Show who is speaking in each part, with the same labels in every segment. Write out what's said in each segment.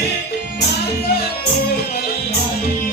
Speaker 1: I Thank you.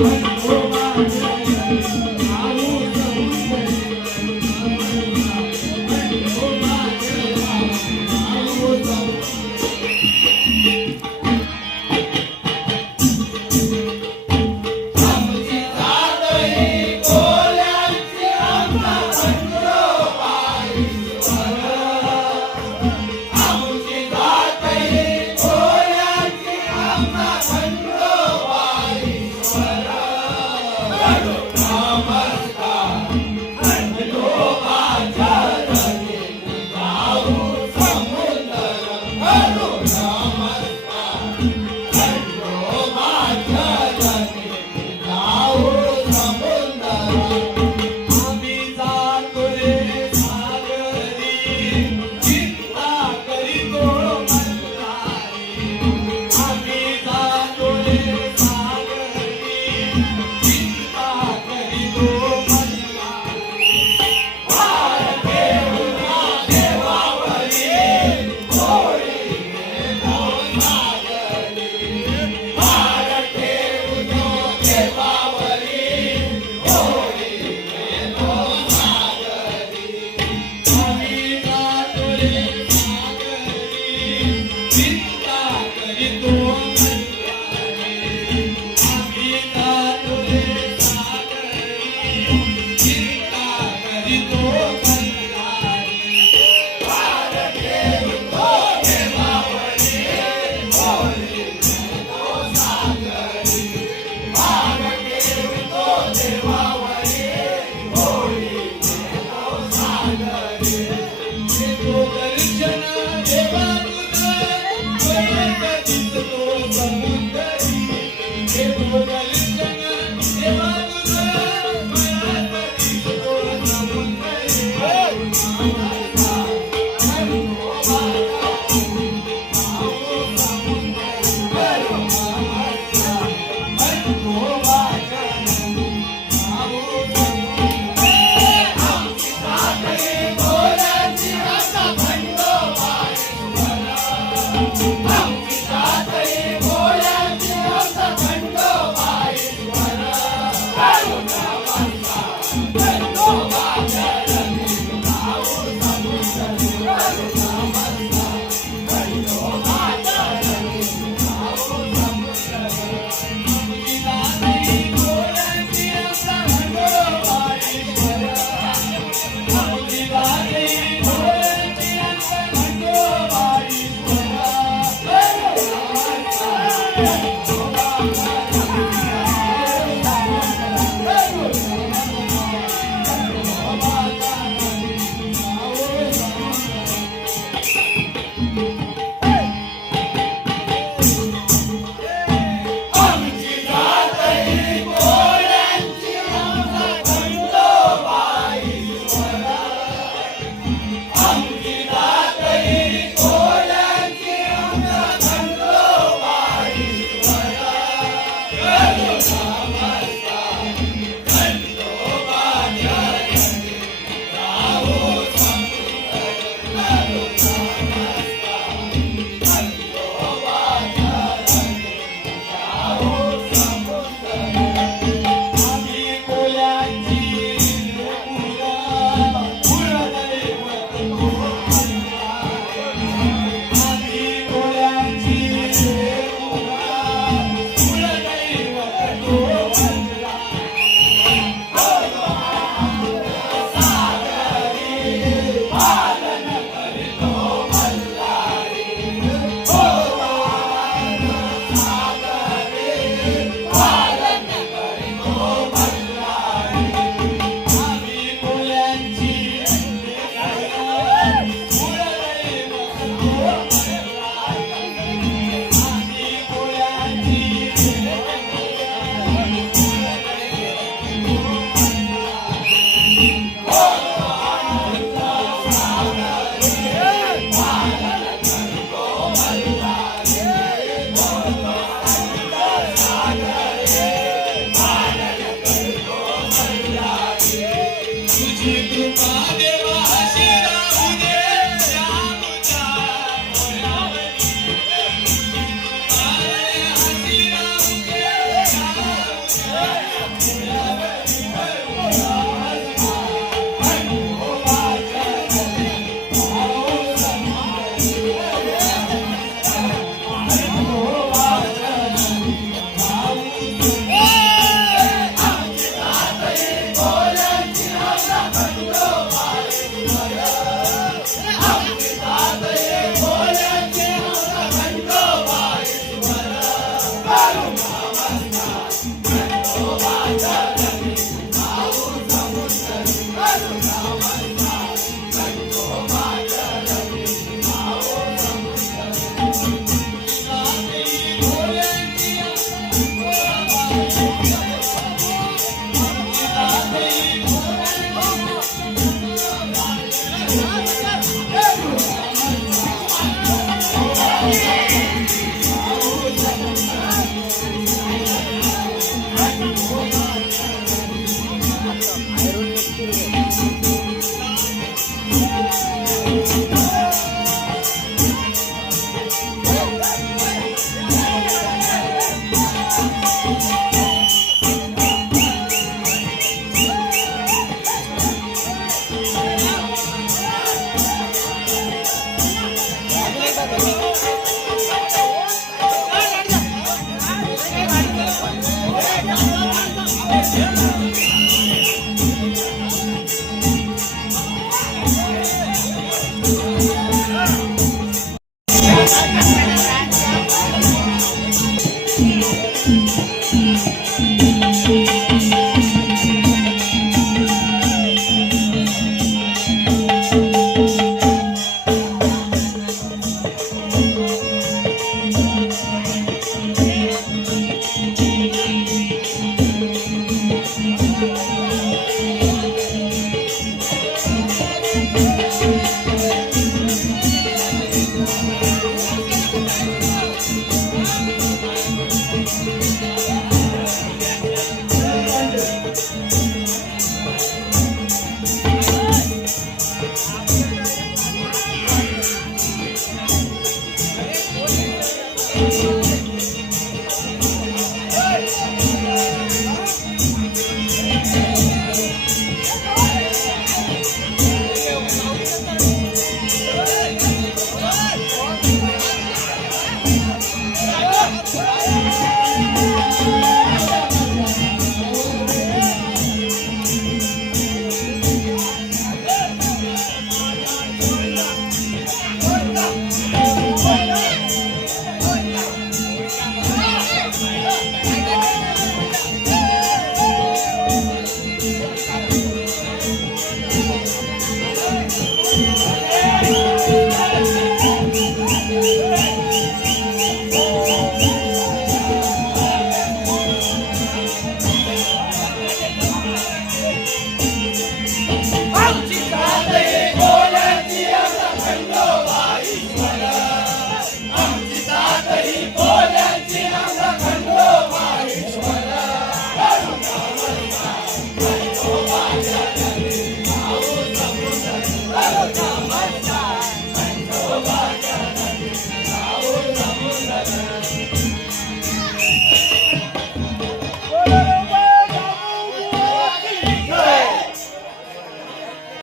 Speaker 1: Música Hey!